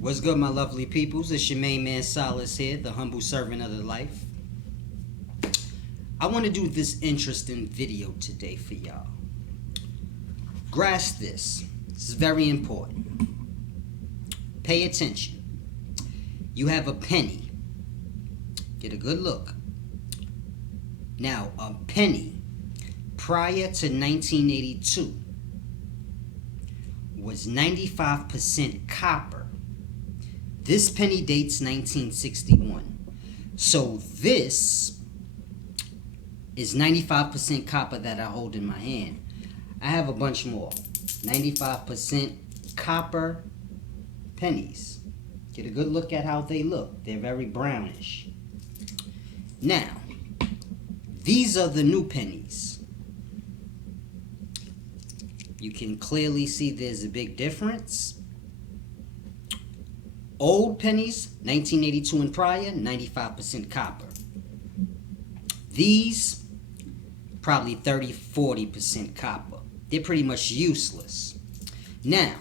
What's good, my lovely peoples? It's your main man Solace here, the humble servant of the life. I want to do this interesting video today for y'all. Grasp this. This is very important. Pay attention. You have a penny. Get a good look. Now, a penny prior to 1982 was 95% copper. This penny dates 1961. So this is 95% copper that I hold in my hand. I have a bunch more. 95% copper pennies. Get a good look at how they look. They're very brownish. Now, these are the new pennies. You can clearly see there's a big difference. Old pennies, 1982 and prior, 95% copper. These, probably 30-40% copper. They're pretty much useless. Now,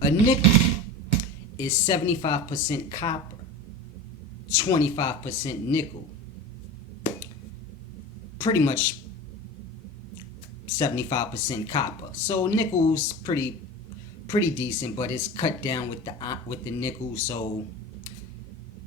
a nickel is 75% copper, 25% nickel. Pretty much 75% copper. So nickel's pretty decent, but it's cut down with the nickel, so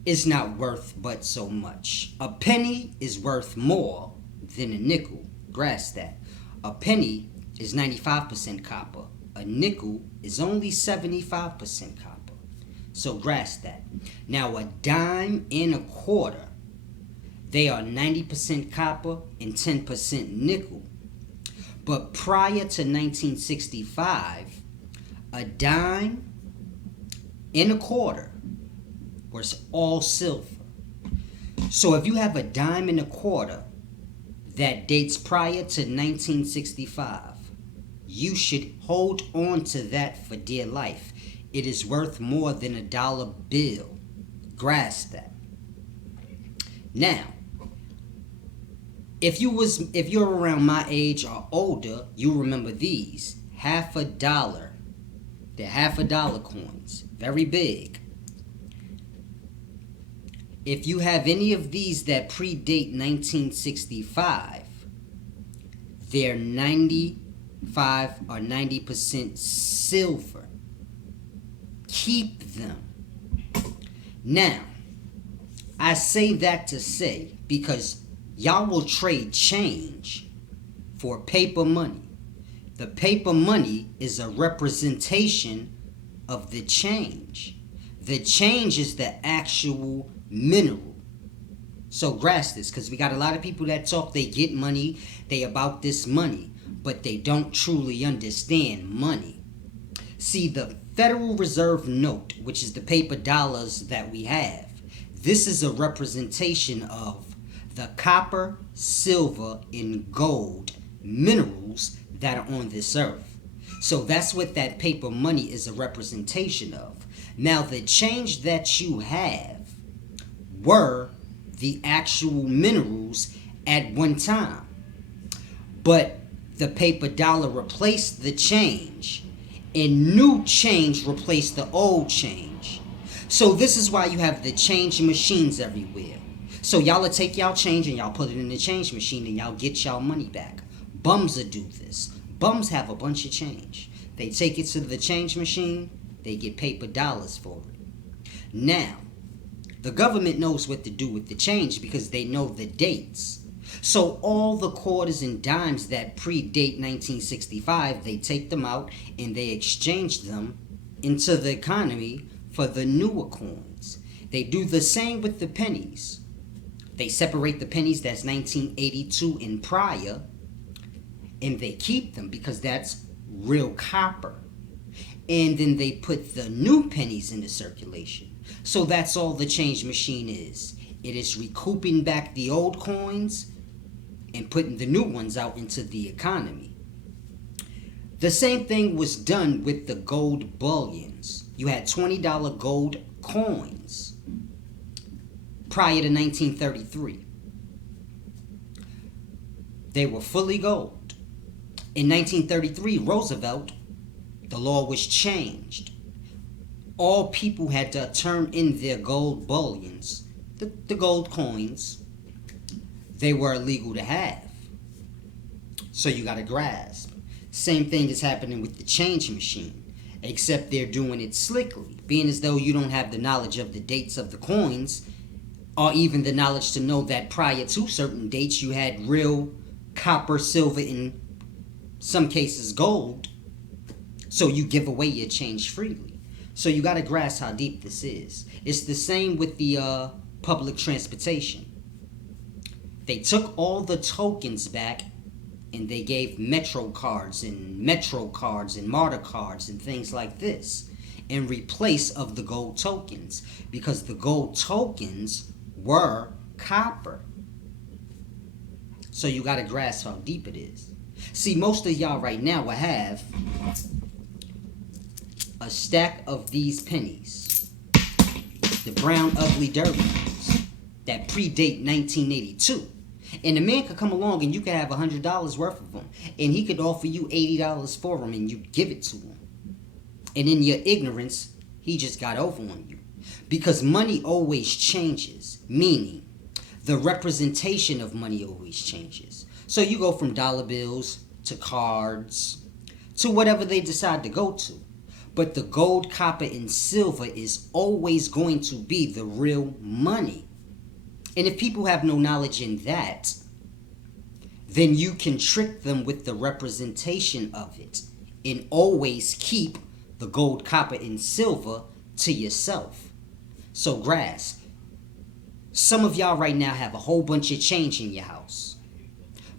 it's not worth but so much. A penny is worth more than a nickel. Grasp that. A penny is 95% copper. A nickel is only 75% copper. So grasp that. Now a dime and a quarter, they are 90% copper and 10% nickel. But prior to 1965, a dime and a quarter was all silver. So if you have a dime and a quarter that dates prior to 1965, you should hold on to that for dear life. It is worth more than a dollar bill. Grasp that. Now, if you're around my age or older, you remember these. $50. They're $50 coins. Very big. If you have any of these that predate 1965, they're 95 or 90% silver. Keep them. Now, I say that to say because y'all will trade change for paper money. The paper money is a representation of the change. The change is the actual mineral. So grasp this, because we got a lot of people that talk, they get money, they about this money, but they don't truly understand money. See, the Federal Reserve note, which is the paper dollars that we have, this is a representation of the copper, silver, and gold minerals that are on this earth. So that's what that paper money is a representation of. Now, the change that you have were the actual minerals at one time. But the paper dollar replaced the change, and new change replaced the old change. So this is why you have the change machines everywhere. So y'all will take y'all change and y'all put it in the change machine and y'all get y'all money back. Bums will do this. Bums have a bunch of change. They take it to the change machine, they get paper dollars for it. Now, the government knows what to do with the change because they know the dates. So all the quarters and dimes that predate 1965, they take them out and they exchange them into the economy for the newer coins. They do the same with the pennies. They separate the pennies that's 1982 and prior, and they keep them because that's real copper. And then they put the new pennies into circulation. So that's all the change machine is. It is recouping back the old coins and putting the new ones out into the economy. The same thing was done with the gold bullions. You had $20 gold coins prior to 1933. They were fully gold. In 1933, Roosevelt, the law was changed. all people had to turn in their gold bullions, the gold coins. They were illegal to have. So you got to grasp. Same thing is happening with the change machine, except they're doing it slickly, being as though you don't have the knowledge of the dates of the coins, or even the knowledge to know that prior to certain dates you had real copper, silver, in some cases gold. So you give away your change freely. So you got to grasp how deep this is. It's the same with the public transportation. They took all the tokens back and they gave Metro cards and Martyr cards and things like this in replace of the gold tokens, because the gold tokens were copper. So you got to grasp how deep it is. See, most of y'all right now will have a stack of these pennies, the brown ugly dirty ones that predate 1982. And a man could come along and you could have $100 worth of them, and he could offer you $80 for them, and you give it to him. And in your ignorance, he just got over on you. Because money always changes, meaning the representation of money always changes. So you go from dollar bills to cards to whatever they decide to go to. But the gold, copper, and silver is always going to be the real money. And if people have no knowledge in that, then you can trick them with the representation of it and always keep the gold, copper, and silver to yourself. So grasp. Some of y'all right now have a whole bunch of change in your house.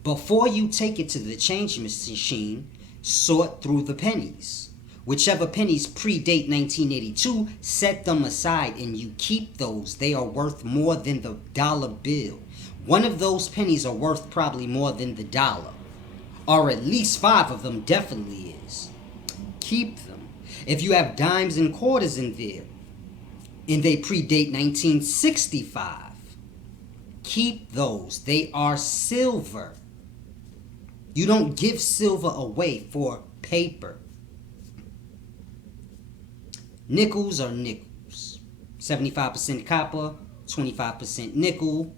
Before you take it to the change machine, sort through the pennies. Whichever pennies predate 1982, set them aside and you keep those. They are worth more than the dollar bill. One of those pennies are worth probably more than the dollar. Or at least 5 of them definitely is. Keep them. If you have dimes and quarters in there, and they predate 1965, keep those. They are silver. You don't give silver away for paper. Nickels are nickels. 75% copper, 25% nickel.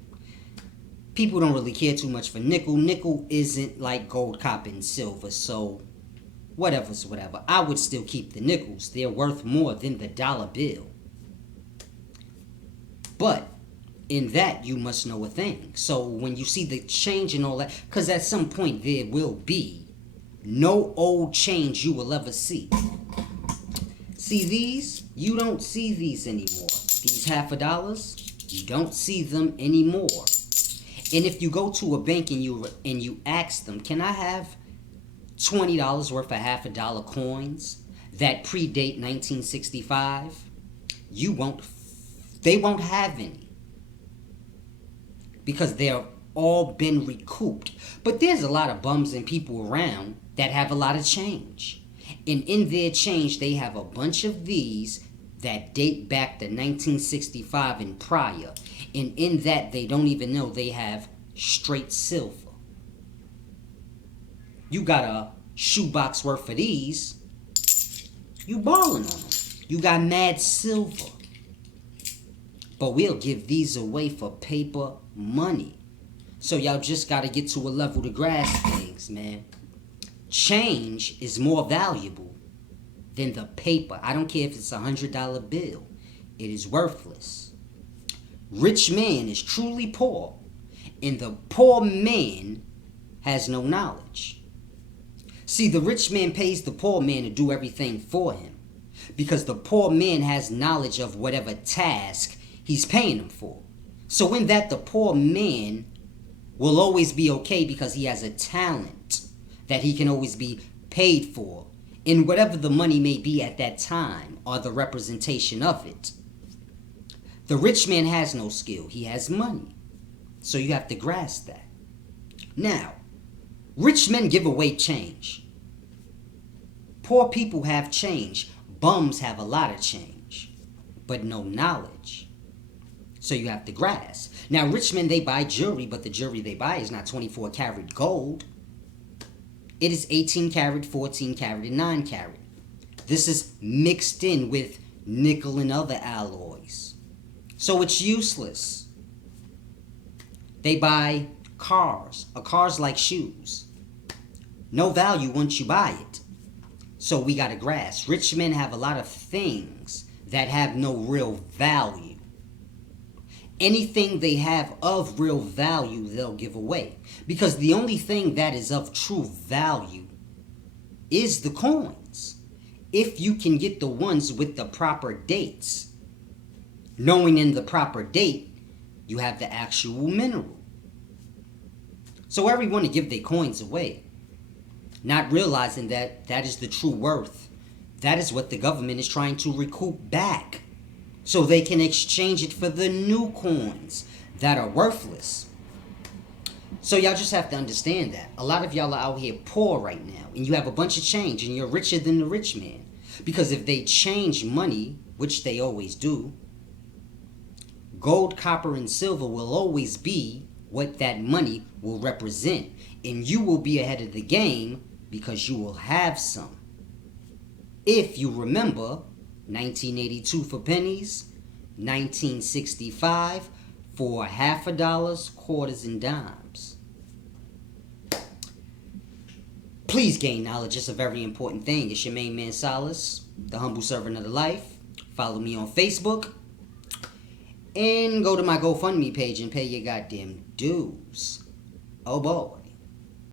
People don't really care too much for nickel. Nickel isn't like gold, copper, and silver, so whatever's whatever. I would still keep the nickels. They're worth more than the dollar bill. But in that, you must know a thing. So when you see the change and all that, because at some point there will be no old change you will ever see. See these? You don't see these anymore. These $50, you don't see them anymore. And if you go to a bank and you ask them, can I have $20 worth of $50 coins that predate 1965? They won't have any. Because they're all been recouped. But there's a lot of bums and people around that have a lot of change. And in their change, they have a bunch of these that date back to 1965 and prior. And in that, they don't even know they have straight silver. You got a shoebox worth of these, you balling on them. You got mad silver. But we'll give these away for paper money. So y'all just got to get to a level to grasp things, man. Change is more valuable than the paper. I don't care if it's $100 bill. It is worthless. Rich man is truly poor, and the poor man has no knowledge. See, the rich man pays the poor man to do everything for him, because the poor man has knowledge of whatever task he's paying him for. So in that, the poor man will always be okay because he has a talent that he can always be paid for in whatever the money may be at that time or the representation of it. The rich man has no skill. He has money. So you have to grasp that. Now, rich men give away change. Poor people have change. Bums have a lot of change, but no knowledge. So you have to grasp. Now, rich men, they buy jewelry, but the jewelry they buy is not 24 karat gold. It is 18 karat, 14 karat, and 9 karat. This is mixed in with nickel, and other alloys. So it's useless. They buy cars. A car's like shoes. No value once you buy it. So we gotta grasp. Rich men have a lot of things that have no real value. Anything they have of real value, they'll give away. Because the only thing that is of true value is the coins. If you can get the ones with the proper dates. Knowing in the proper date, you have the actual mineral. So everyone to give their coins away, not realizing that that is the true worth. That is what the government is trying to recoup back, so they can exchange it for the new coins that are worthless. So y'all just have to understand that. A lot of y'all are out here poor right now, and you have a bunch of change, and you're richer than the rich man. Because if they change money, which they always do, gold, copper, and silver will always be what that money will represent. And you will be ahead of the game because you will have some. If you remember, 1982 for pennies, 1965 for half a dollars, quarters, and dimes. Please gain knowledge. It's a very important thing. It's your main man Solace, the humble servant of the life. Follow me on Facebook. And go to my GoFundMe page and pay your goddamn dues. Oh boy.